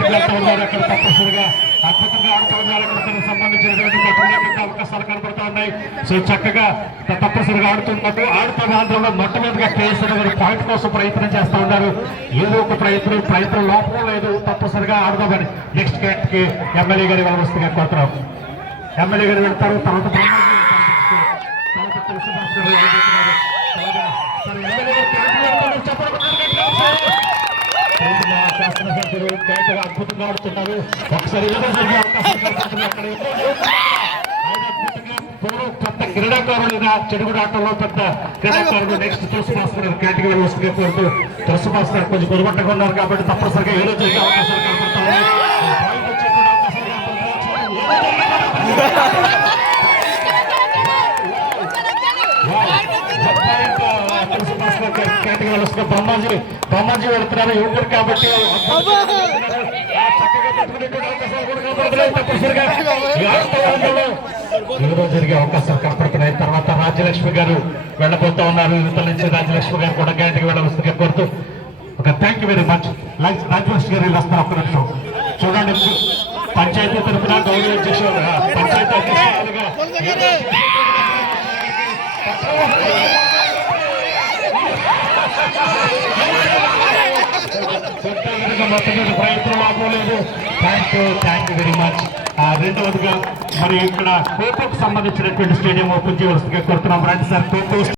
గట్టిగా ఉన్నారు తప్పనిసరిగా అద్భుతంగా ఆడుతూ ఉన్నారు అక్కడ సంబంధించినటువంటి అవకాశాలు కనబడుతూ ఉన్నాయి. సో చక్కగా తప్పనిసరిగా ఆడుతున్నట్టు ఆడుతున్న ఆంధ్రంలో మొట్టమొదటిగా కేసీఆర్ గారు పాయింట్ కోసం ప్రయత్నం చేస్తూ ఉన్నారు. ఏదో ఒక ప్రయత్నం ప్రయత్నం లోపం లేదు. తప్పనిసరిగా ఆడదామని నెక్స్ట్ గేట్కి ఎమ్మెల్యే గారి వలవస్తుగా కోరుతున్నాం. ఎమ్మెల్యే గారు వెళ్తారు. తర్వాత తర్వాత శాసనసభ్యులు కేటగా అద్భుతంగా ఆడుతున్నారు. ఒకసారి పెద్ద క్రీడాకారులుగా చెడుగుడు ఆటల్లో పెద్ద క్రీడాకారులు నెక్స్ట్ తులసి భాస్కర్ కేటగిరీ వస్తుంది కోరుతూ తులసి భాస్కర్ కొంచెం గురుగట్టగా ఉన్నారు కాబట్టి తప్పనిసరిగా ఏదో జరిగే అవకాశాలు కనబడతా ఉన్నాయి పాయింట్ వచ్చేటువంటి అవకాశాలు కనబడుతున్నాయి. బ్రహ్మాజీ బ్రహ్మాజీ వెళ్తున్నారు యువకుడు కాబట్టి ఆ చక్కగా పెట్టుకునేటువంటి అవకాశాలు బొమ్మాజీ బొమ్మాజీ తప్పనిసరిగా యువకుడు కాబట్టి ఏదో జరిగే అవకాశాలు కనపడుతున్నాయి తర్వాత రాజ్యలక్ష్మి గారు వెళ్ళబోతా ఉన్నారు యువతల నుంచి రాజ్యలక్ష్మి గారు కూడా గేట్కి వెళ్ళవలసిందిగా కోరుతూ ఒక thank you very much Rajyalakshmi గారు వస్తారు ఒక్క నిమిషం చూడండి పంచాయతీ తరఫున గౌరవ అధ్యక్షులు పంచాయతీ అధ్యక్షులుగా చెప్పేందుకు మొత్తం ప్రయత్నం ఆపలేదు. Thank you thank you very much రెండవదిగా మరి ఇక్కడ ఖోఖోకు సంబంధించినటువంటి స్టేడియం ఓపెన్ చేయవలసిందిగా కోరుతున్నాం. రండి సార్ ఖోఖో